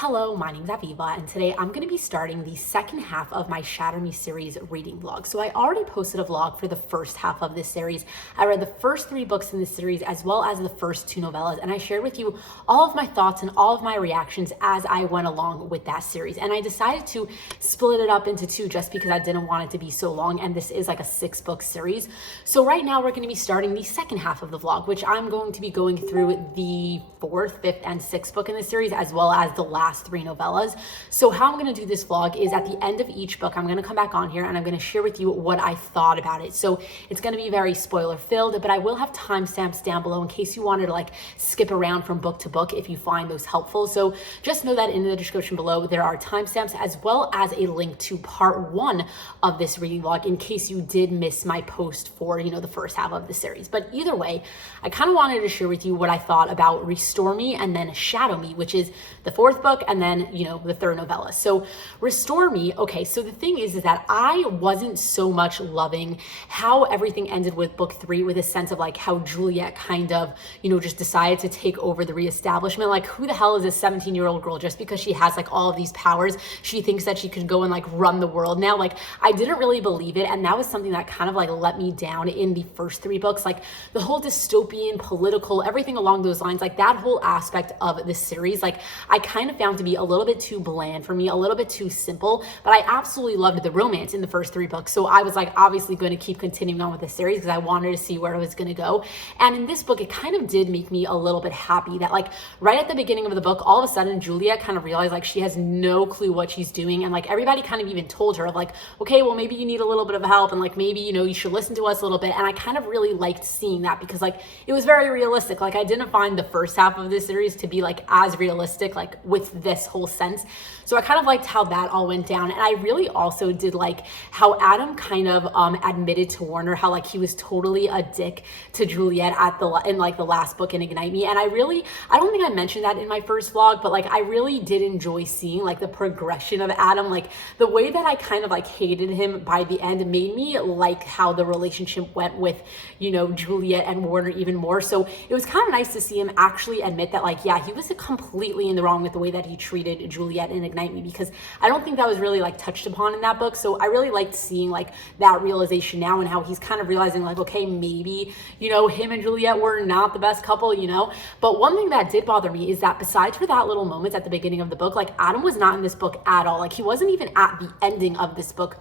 Hello, my name's Aviva, and today I'm going to be starting the second half of my Shatter Me series reading vlog. So I already posted a vlog for the first half of this series. I read the first 3 books in this series as well as the first 2 novellas, and I shared with you all of my thoughts and all of my reactions as I went along with that series. And I decided to split it up into 2 just because I didn't want it to be so long, and this is like a 6-book series. So right now we're going to be starting the second half of the vlog, which I'm going to be going through the 4th, 5th, and 6th book in the series as well as the last 3 novellas. So how I'm going to do this vlog is at the end of each book, I'm going to come back on here and I'm going to share with you what I thought about it. So it's going to be very spoiler filled, but I will have timestamps down below in case you wanted to like skip around from book to book if you find those helpful. So just know that in the description below, there are timestamps as well as a link to part 1 of this reading vlog in case you did miss my post for, the first half of the series. But either way, I kind of wanted to share with you what I thought about Restore Me and then Shadow Me, which is the 4th book and then, the 3rd novella. So Restore Me, okay, so the thing is that I wasn't so much loving how everything ended with book 3 with a sense of like how Juliet kind of, just decided to take over the reestablishment. Like, who the hell is this 17-year-old girl just because she has like all of these powers? She thinks that she could go and like run the world now. Like, I didn't really believe it. And that was something that kind of like let me down in the first 3 books. Like the whole dystopian, political, everything along those lines, like that whole aspect of this series, like I kind of found to be a little bit too bland for me, a little bit too simple, but I absolutely loved the romance in the first 3 books. So I was like obviously going to keep continuing on with the series because I wanted to see where it was going to go. And in this book, it kind of did make me a little bit happy that like right at the beginning of the book, all of a sudden Juliet kind of realized like she has no clue what she's doing. And like everybody kind of even told her of like, okay, well maybe you need a little bit of help and like maybe, you should listen to us a little bit. And I kind of really liked seeing that because like it was very realistic. Like I didn't find the first half of this series to be like as realistic like with this whole sense. So I kind of liked how that all went down. And I really also did like how Adam kind of admitted to Warner how like he was totally a dick to Juliet in like the last book in Ignite Me. And I don't think I mentioned that in my first vlog, but like I really did enjoy seeing like the progression of Adam. Like the way that I kind of like hated him by the end made me like how the relationship went with, Juliet and Warner even more. So it was kind of nice to see him actually admit that like, yeah, he was completely in the wrong with the way that he treated Juliet in Ignite Me, because I don't think that was really like touched upon in that book. So I really liked seeing like that realization now and how he's kind of realizing like, okay, maybe, him and Juliet were not the best couple, But one thing that did bother me is that besides for that little moment at the beginning of the book, like Adam was not in this book at all. Like he wasn't even at the ending of this book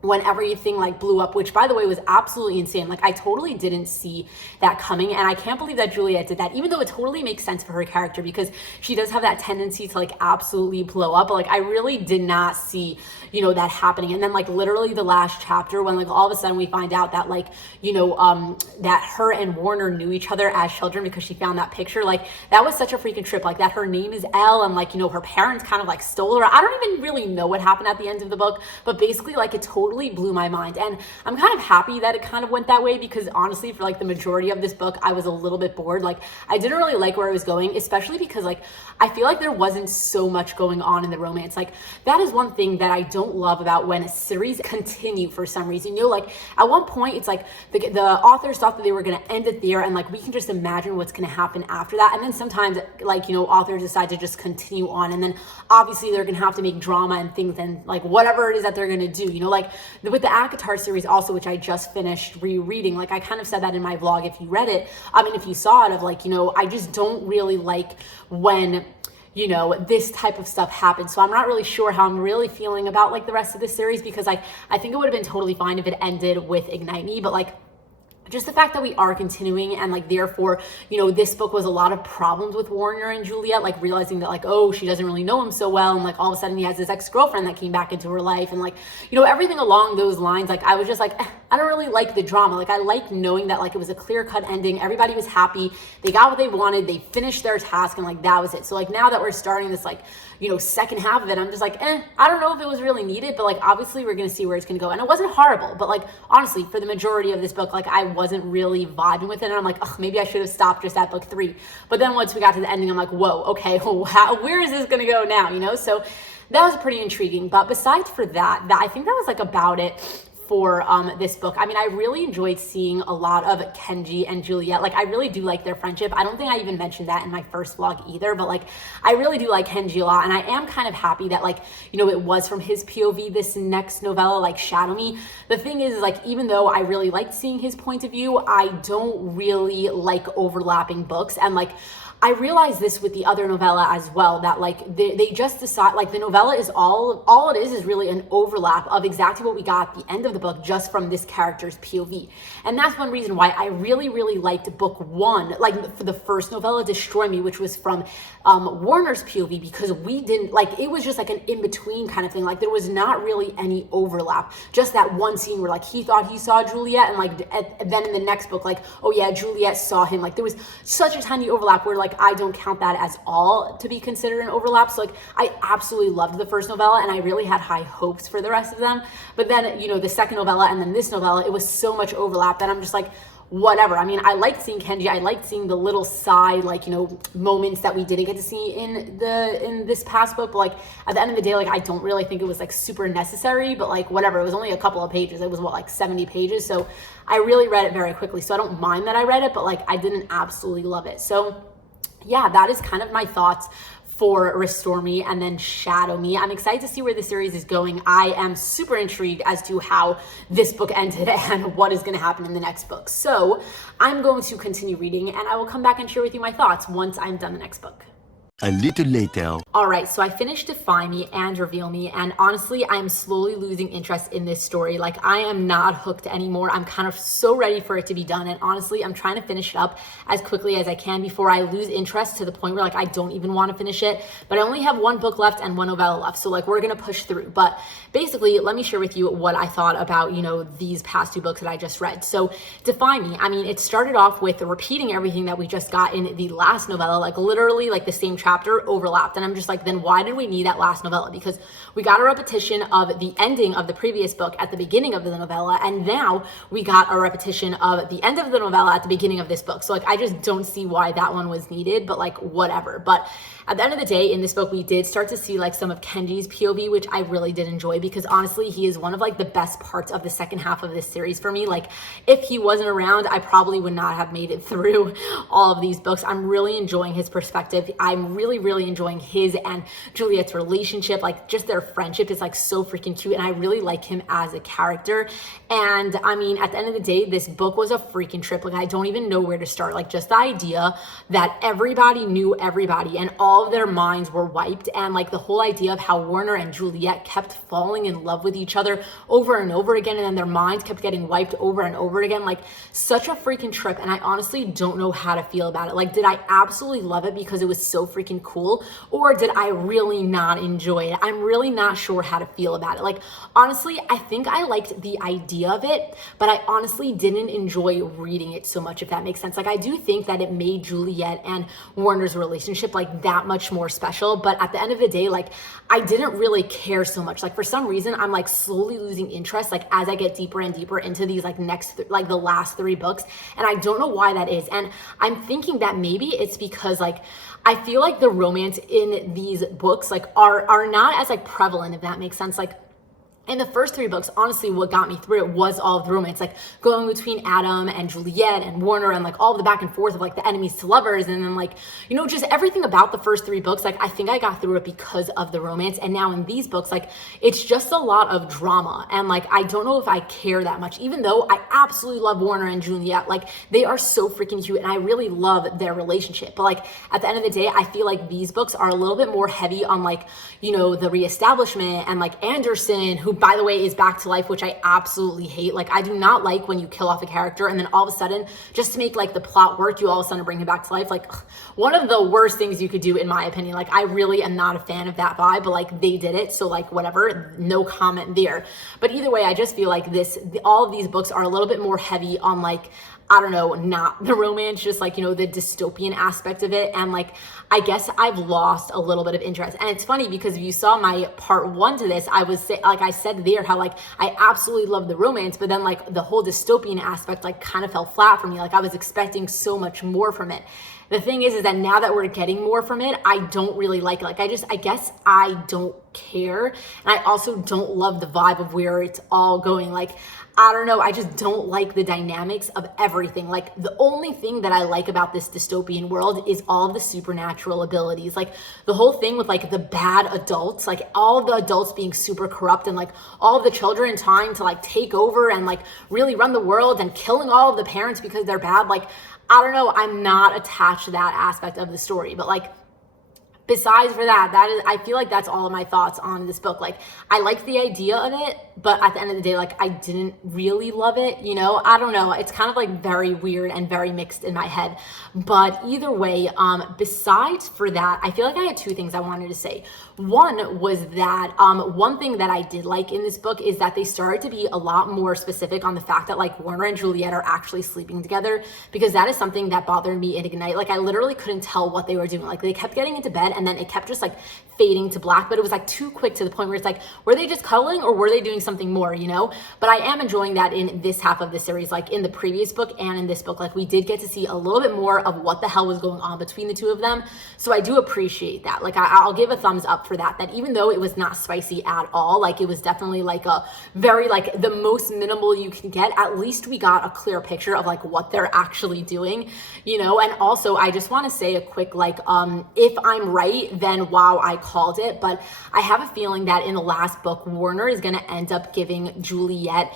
when everything like blew up, which by the way was absolutely insane. Like I totally didn't see that coming, and I can't believe that Juliet did that, even though it totally makes sense for her character because she does have that tendency to like absolutely blow up. But like I really did not see, that happening. And then like literally the last chapter when like all of a sudden we find out that like, that her and Warner knew each other as children because she found that picture. Like that was such a freaking trip. Like that her name is Elle and like, her parents kind of like stole her. I don't even really know what happened at the end of the book, but basically like it totally blew my mind. And I'm kind of happy that it kind of went that way because honestly for like the majority of this book I was a little bit bored. Like I didn't really like where I was going, especially because like I feel like there wasn't so much going on in the romance. Like that is one thing that I don't love about when a series continue for some reason. Like at one point it's like the authors thought that they were going to end it there and like we can just imagine what's going to happen after that. And then sometimes like authors decide to just continue on, and then obviously they're going to have to make drama and things and like whatever it is that they're going to do, like with the ACOTAR series also, which I just finished rereading, like I kind of said that in my vlog if you read it, if you saw it, of like, I just don't really like when this type of stuff happens. So I'm not really sure how I'm really feeling about like the rest of this series because I think it would have been totally fine if it ended with Ignite Me, but like just the fact that we are continuing and like therefore this book was a lot of problems with Warner and Juliet, like realizing that like, oh, she doesn't really know him so well, and like all of a sudden he has this ex-girlfriend that came back into her life, and like everything along those lines. Like I was just like, I don't really like the drama. Like I like knowing that like it was a clear-cut ending, everybody was happy, they got what they wanted, they finished their task, and like that was it. So like now that we're starting this like second half of it, I'm just like, I don't know if it was really needed, but like obviously we're gonna see where it's gonna go. And it wasn't horrible, but like honestly for the majority of this book, like I wasn't really vibing with it, and I'm like, oh, maybe I should have stopped just at book 3. But then once we got to the ending, I'm like, whoa, okay, where is this gonna go now? So that was pretty intriguing. But besides for that, I think that was like about it for this book. I mean, I really enjoyed seeing a lot of Kenji and Juliet. Like, I really do like their friendship. I don't think I even mentioned that in my first vlog either, but like, I really do like Kenji a lot, and I am kind of happy that, like, you know, it was from his POV, this next novella, like Shadow Me. The thing is, like, even though I really liked seeing his point of view, I don't really like overlapping books, and like, I realized this with the other novella as well, that like they just decide, like, the novella is all it is really an overlap of exactly what we got at the end of the book, just from this character's POV. And that's one reason why I really liked book one, like for the first novella, Destroy Me, which was from Warner's POV, because we didn't, like, it was just like an in-between kind of thing. Like, there was not really any overlap, just that one scene where like he thought he saw Juliet, and like then in the next book, like, oh yeah, Juliet saw him. Like, there was such a tiny overlap where, like, I don't count that as all to be considered an overlap. So like, I absolutely loved the first novella, and I really had high hopes for the rest of them. But then, you know, the second novella and then this novella, it was so much overlap that I'm just like, whatever. I mean, I liked seeing Kenji. I liked seeing the little side, like, you know, moments that we didn't get to see in this past book. But like, at the end of the day, like, I don't really think it was like super necessary, but like, whatever. It was only a couple of pages. It was what, like 70 pages. So I really read it very quickly. So I don't mind that I read it, but like, I didn't absolutely love it. So yeah, that is kind of my thoughts for Restore Me and then Shadow Me. I'm excited to see where the series is going. I am super intrigued as to how this book ended and what is going to happen in the next book. So I'm going to continue reading, and I will come back and share with you my thoughts once I'm done the next book. A little later. All right, so I finished Defy Me and Reveal Me, and honestly, I'm slowly losing interest in this story. Like, I am not hooked anymore. I'm kind of so ready for it to be done, and honestly, I'm trying to finish it up as quickly as I can before I lose interest to the point where, like, I don't even want to finish it. But I only have one book left and one novella left, so like, we're gonna push through. But basically, let me share with you what I thought about, you know, these past two books that I just read. So Defy Me, I mean, it started off with repeating everything that we just got in the last novella, like literally like the same chapter overlapped, and I'm just like, then why did we need that last novella? Because we got a repetition of the ending of the previous book at the beginning of the novella, and now we got a repetition of the end of the novella at the beginning of this book. So like, I just don't see why that one was needed, but like, whatever. But at the end of the day, in this book, we did start to see like some of Kenji's POV, which I really did enjoy, because honestly, he is one of like the best parts of the second half of this series for me. Like, if he wasn't around, I probably would not have made it through all of these books. I'm really enjoying his perspective. I'm really enjoying his and Juliet's relationship. Like, just their friendship is like so freaking cute, and I really like him as a character. And I mean, at the end of the day, this book was a freaking trip. Like, I don't even know where to start. Like, just the idea that everybody knew everybody and all of their minds were wiped, and like the whole idea of how Warner and Juliet kept falling in love with each other over and over again, and then their minds kept getting wiped over and over again. Like, such a freaking trip, and I honestly don't know how to feel about it. Like, did I absolutely love it because it was so freaking cool, or did I really not enjoy it? I'm really not sure how to feel about it. Like, honestly, I think I liked the idea of it, but I honestly didn't enjoy reading it so much, if that makes sense. Like, I do think that it made Juliet and Warner's relationship like that much more special, but at the end of the day, like, I didn't really care so much. Like, for some reason, I'm like slowly losing interest, like, as I get deeper and deeper into these like like the last three books, and I don't know why that is. And I'm thinking that maybe it's because like, I feel like the romance in these books like are not as like prevalent, if that makes sense. Like, in the first three books, honestly, what got me through it was all of the romance, like going between Adam and Juliet and Warner, and like all of the back and forth of like the enemies to lovers, and then like, you know, just everything about the first three books. Like, I think I got through it because of the romance. And now in these books, like, it's just a lot of drama, and like, I don't know if I care that much, even though I absolutely love Warner and Juliet. Like, they are so freaking cute, and I really love their relationship. But like, at the end of the day, I feel like these books are a little bit more heavy on like, you know, the reestablishment, and like Anderson, who, by the way, is back to life, which I absolutely hate. Like, I do not like when you kill off a character and then all of a sudden, just to make like the plot work, you all of a sudden bring him back to life. Like, one of the worst things you could do, in my opinion. Like, I really am not a fan of that vibe, but like, they did it, so like, whatever, no comment there. But either way, I just feel like all of these books are a little bit more heavy on like, I don't know, not the romance, just like, you know, the dystopian aspect of it. And like, I guess I've lost a little bit of interest. And it's funny because if you saw my part one to this, like I said there, how like, I absolutely love the romance, but then like the whole dystopian aspect like kind of fell flat for me. Like, I was expecting so much more from it. the thing is that now that we're getting more from it, I don't really like it. Like, I guess I don't care. And I also don't love the vibe of where it's all going. Like, I don't know, I just don't like the dynamics of everything. Like, the only thing that I like about this dystopian world is all of the supernatural abilities. Like, the whole thing with like the bad adults, like all of the adults being super corrupt, and like all of the children trying to like take over and like really run the world, and killing all of the parents because they're bad. Like, I don't know, I'm not attached to that aspect of the story. But like, besides for that, I feel like that's all of my thoughts on this book. Like, I like the idea of it, but at the end of the day, like, I didn't really love it, you know? I don't know. It's kind of like very weird and very mixed in my head. But either way, besides for that, I feel like I had two things I wanted to say. One was that one thing that I did like in this book is that they started to be a lot more specific on the fact that like Warner and Juliet are actually sleeping together, because that is something that bothered me in Ignite. Like, I literally couldn't tell what they were doing. Like, they kept getting into bed and then it kept just like fading to black, but it was like too quick to the point where it's like, were they just cuddling or were they doing something more, you know? But I am enjoying that in this half of the series. Like, in the previous book and in this book, like, we did get to see a little bit more of what the hell was going on between the two of them. So I do appreciate that. Like, I'll give a thumbs up for that, that even though it was not spicy at all, like, it was definitely like a very, like, the most minimal you can get. At least we got a clear picture of like what they're actually doing, you know? And also, I just want to say a quick, like, if I'm right, then wow, I called it. But I have a feeling that in the last book, Warner is going to end up giving Juliet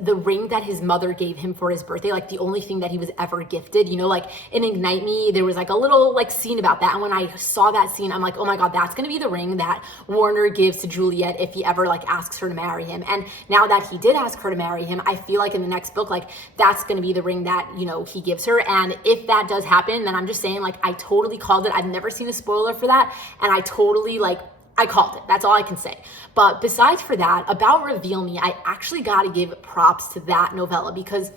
the ring that his mother gave him for his birthday, like the only thing that he was ever gifted, you know? Like, in Ignite Me, there was like a little like scene about that, and when I saw that scene, I'm like, oh my god, that's going to be the ring that Warner gives to Juliet if he ever like asks her to marry him. And now that he did ask her to marry him, I feel like in the next book, like, that's going to be the ring that, you know, he gives her. And if that does happen, then I'm just saying, like, I totally called it. I've never seen a spoiler for that, and I totally, like, I called it. That's all I can say. But besides for that, about Reveal Me, I actually got to give props to that novella, because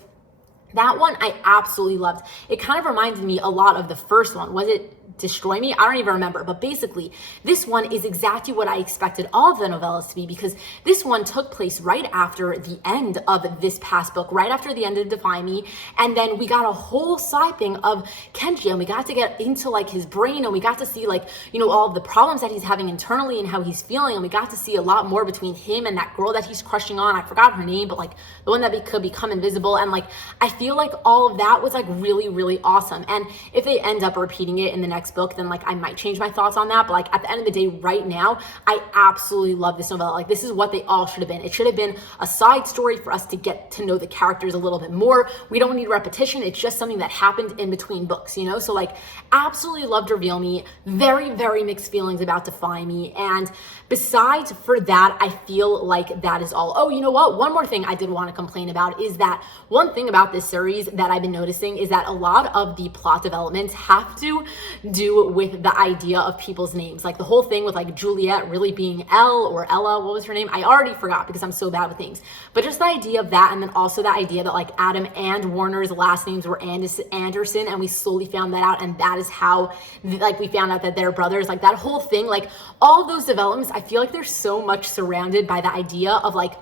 that one I absolutely loved. It kind of reminded me a lot of the first one. Was it Destroy Me? I don't even remember. But basically, this one is exactly what I expected all of the novellas to be, because this one took place right after the end of this past book, right after the end of Defy Me. And then we got a whole side thing of Kenji, and we got to get into like his brain, and we got to see, like, you know, all of the problems that he's having internally and how he's feeling. And we got to see a lot more between him and that girl that he's crushing on. I forgot her name, but like the one that could become invisible. And like, I feel like all of that was like really, really awesome. And if they end up repeating it in the next book, then like I might change my thoughts on that. But like, at the end of the day, right now, I absolutely love this novella. Like, this is what they all should have been. It should have been a side story for us to get to know the characters a little bit more. We don't need repetition. It's just something that happened in between books, you know? So like, absolutely loved Reveal Me. Very, very mixed feelings about Defy Me. And besides for that, I feel like that is all. Oh, you know what? One more thing I did want to complain about is that one thing about this series that I've been noticing is that a lot of the plot developments have to do with the idea of people's names. Like the whole thing with like Juliet really being Elle or Ella, what was her name? I already forgot because I'm so bad with names. But just the idea of that, and then also the idea that like Adam and Warner's last names were Anderson, and we slowly found that out, and that is how like we found out that they're brothers. Like that whole thing, like all of those developments, I feel like they're so much surrounded by the idea of like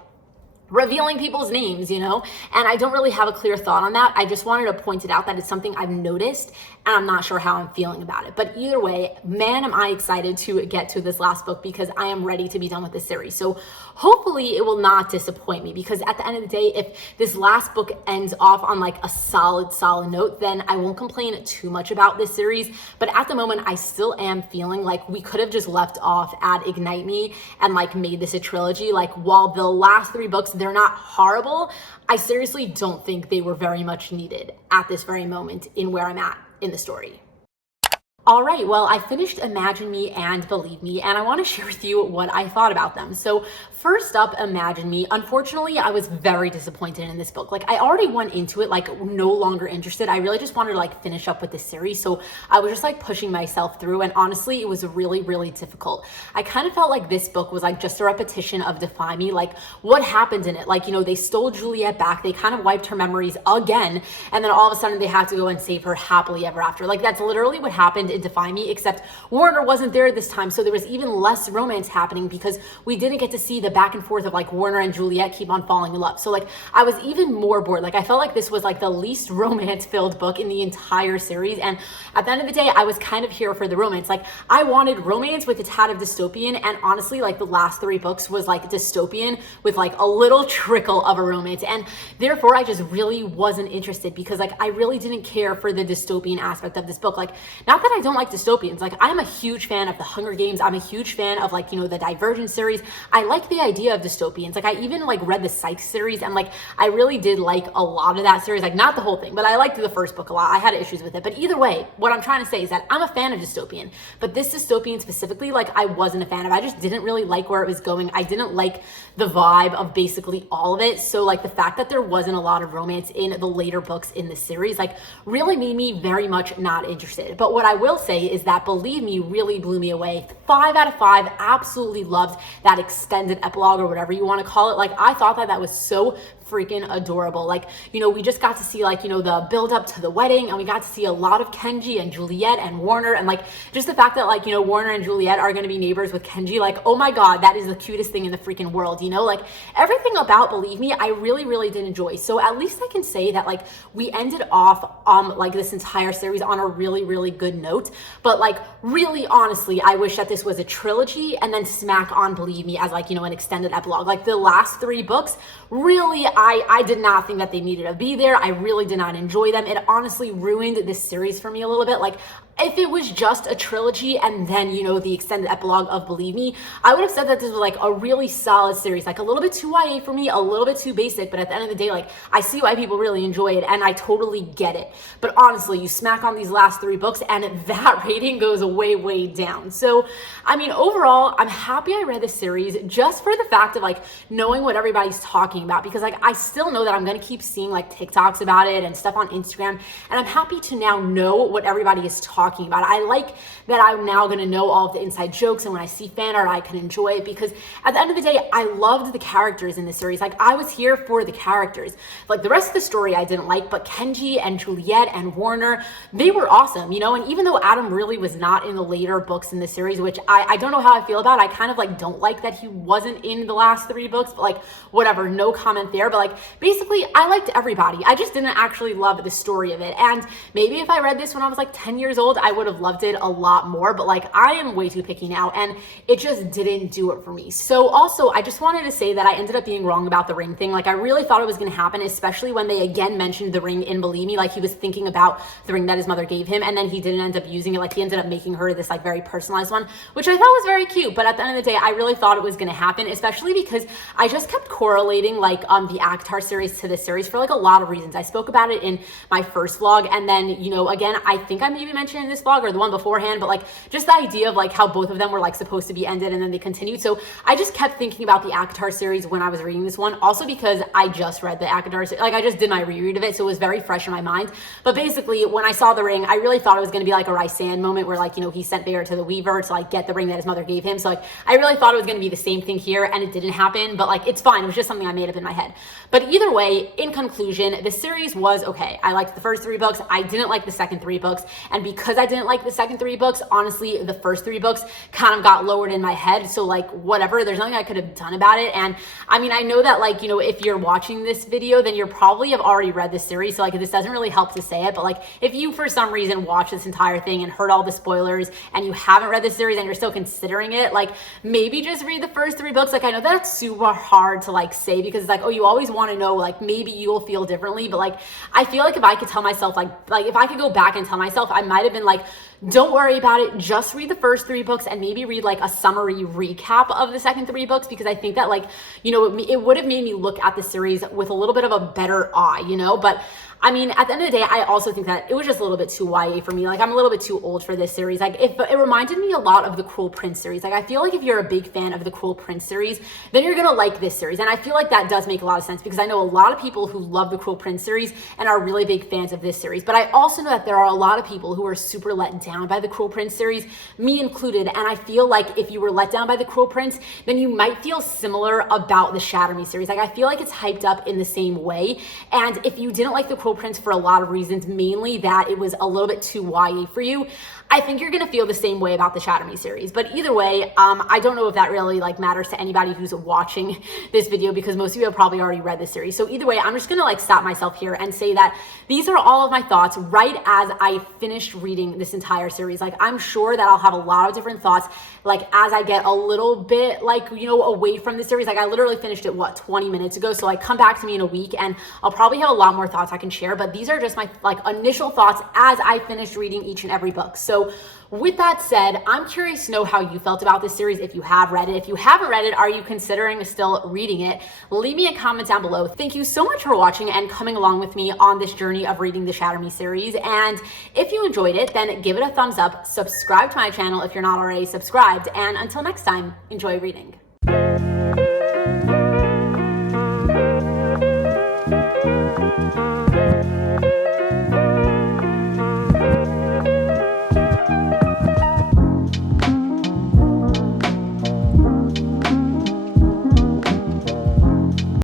revealing people's names, you know? And I don't really have a clear thought on that. I just wanted to point it out that it's something I've noticed, and I'm not sure how I'm feeling about it. But either way, man, am I excited to get to this last book, because I am ready to be done with this series. So hopefully it will not disappoint me, because at the end of the day, if this last book ends off on like a solid note, then I won't complain too much about this series. But at the moment, I still am feeling like we could have just left off at Ignite Me and like made this a trilogy. Like, while the last 3 books, they're not horrible, I seriously don't think they were very much needed at this very moment in where I'm at in the story. All right, well, I finished Imagine Me and Believe Me, and I want to share with you what I thought about them. So first up, Imagine Me. Unfortunately, I was very disappointed in this book. Like, I already went into it like no longer interested. I really just wanted to like finish up with this series. So I was just like pushing myself through, and honestly, it was really, really difficult. I kind of felt like this book was like just a repetition of Defy Me. Like, what happened in it? Like, you know, they stole Juliet back. They kind of wiped her memories again. And then all of a sudden they have to go and save her happily ever after. Like, that's literally what happened in Defy Me, except Warner wasn't there this time, so there was even less romance happening because we didn't get to see the back and forth of like Warner and Juliet keep on falling in love. So like I was even more bored. Like I felt like this was like the least romance filled book in the entire series, and at the end of the day I was kind of here for the romance. Like I wanted romance with a tad of dystopian, and honestly like the last 3 books was like dystopian with like a little trickle of a romance, and therefore I just really wasn't interested because like I really didn't care for the dystopian aspect of this book. Like not that I don't like dystopians, like I'm a huge fan of the Hunger Games, I'm a huge fan of like, you know, the Divergent series. I like the idea of dystopians. Like I even like read the Psych series, and like I really did like a lot of that series, like not the whole thing, but I liked the first book a lot. I had issues with it, but either way, what I'm trying to say is that I'm a fan of dystopian, but this dystopian specifically, like I wasn't a fan of. I just didn't really like where it was going. I didn't like the vibe of basically all of it. So like the fact that there wasn't a lot of romance in the later books in the series like really made me very much not interested. But what I will say is that Believe Me really blew me away. 5 out of 5, absolutely loved that extended epilogue or whatever you want to call it. Like I thought that was so freaking adorable. Like, you know, we just got to see like, you know, the build up to the wedding, and we got to see a lot of Kenji and Juliet and Warner, and like just the fact that like, you know, Warner and Juliet are going to be neighbors with Kenji, like, oh my god, that is the cutest thing in the freaking world, you know? Like everything about Believe Me I really did enjoy. So at least I can say that like we ended off like this entire series on a really good note. But like really honestly, I wish that this was a trilogy and then smack on Believe Me as like, you know, an extended epilogue. Like the last 3 books really, I did not think that they needed to be there. I really did not enjoy them. It honestly ruined this series for me a little bit. Like if it was just a trilogy and then, you know, the extended epilogue of Believe Me, I would have said that this was like a really solid series, like a little bit too YA for me, a little bit too basic, but at the end of the day, like I see why people really enjoy it and I totally get it. But honestly, you smack on these last 3 books and that rating goes way down. So, I mean, overall, I'm happy I read this series just for the fact of like knowing what everybody's talking about, because like I still know that I'm going to keep seeing like TikToks about it and stuff on Instagram, and I'm happy to now know what everybody is talking about. I like that I'm now going to know all of the inside jokes, and when I see fan art I can enjoy it, because at the end of the day I loved the characters in this series. Like I was here for the characters. Like the rest of the story I didn't like, but Kenji and Juliet and Warner, they were awesome, you know? And even though Adam really was not in the later books in the series, which I don't know how I feel about, I kind of like don't like that he wasn't in the last 3 books, but like whatever, no comment there. But like basically I liked everybody. I just didn't actually love the story of it. And maybe if I read this when I was like 10 years old, I would have loved it a lot more, but like I am way too picky now and it just didn't do it for me. So also I just wanted to say that I ended up being wrong about the ring thing. Like I really thought it was going to happen, especially when they again mentioned the ring in Believe Me. Like he was thinking about the ring that his mother gave him, and then he didn't end up using it. Like he ended up making her this like very personalized one, which I thought was very cute. But at the end of the day, I really thought it was going to happen, especially because I just kept correlating like the ACOTAR series to this series for like a lot of reasons. I spoke about it in my first vlog, and then, you know, again, I think I maybe mentioned in this vlog or the one beforehand, but like just the idea of like how both of them were like supposed to be ended and then they continued. So I just kept thinking about the ACOTAR series when I was reading this one, also because I just read the ACOTAR series. Like I just did my reread of it, so it was very fresh in my mind. But basically when I saw the ring, I really thought it was going to be like a Rysand moment where like, you know, he sent Bear to the Weaver to like get the ring that his mother gave him. So like I really thought it was going to be the same thing here, and it didn't happen, but like it's fine. It was just something I made up in my head. But either way, in conclusion, the series was okay. I liked the first 3 books. I didn't like the second 3 books, and because I didn't like the second 3 books, honestly the first 3 books kind of got lowered in my head. So like whatever, there's nothing I could have done about it. And I mean, I know that like, you know, if you're watching this video, then you're probably have already read this series, so like this doesn't really help to say it. But like if you for some reason watched this entire thing and heard all the spoilers and you haven't read this series and you're still considering it, like maybe just read the first 3 books. Like I know that's super hard to like say, because it's like, oh, you always want to know like maybe you'll feel differently, but like I feel like if I could tell myself like if I could go back and tell myself, I might have been like, don't worry about it, just read the first 3 books and maybe read like a summary recap of the second 3 books, because I think that like, you know, it would have made me look at the series with a little bit of a better eye, you know. But I mean, at the end of the day, I also think that it was just a little bit too YA for me. Like I'm a little bit too old for this series. Like it reminded me a lot of the Cruel Prince series. Like I feel like if you're a big fan of the Cruel Prince series, then you're gonna like this series. And I feel like that does make a lot of sense, because I know a lot of people who love the Cruel Prince series and are really big fans of this series. But I also know that there are a lot of people who are super let down by the Cruel Prince series, me included. And I feel like if you were let down by the Cruel Prince, then you might feel similar about the Shatter Me series. Like I feel like it's hyped up in the same way. And if you didn't like the Cruel Prince for a lot of reasons, mainly that it was a little bit too YA for you, I think you're gonna feel the same way about the Shatter Me series. But either way, I don't know if that really like matters to anybody who's watching this video, because most of you have probably already read this series. So either way, I'm just gonna like stop myself here and say that these are all of my thoughts right as I finished reading this entire series. Like, I'm sure that I'll have a lot of different thoughts like as I get a little bit like, you know, away from the series. Like, I literally finished it, what, 20 minutes ago? So like, come back to me in a week and I'll probably have a lot more thoughts I can share, but these are just my like initial thoughts as I finished reading each and every book. So with that said, I'm curious to know how you felt about this series if you have read it. If you haven't read it, are you considering still reading it? Leave me a comment down below. Thank you so much for watching and coming along with me on this journey of reading the Shatter Me series. And if you enjoyed it, then give it a thumbs up, subscribe to my channel if you're not already subscribed, and until next time, enjoy reading.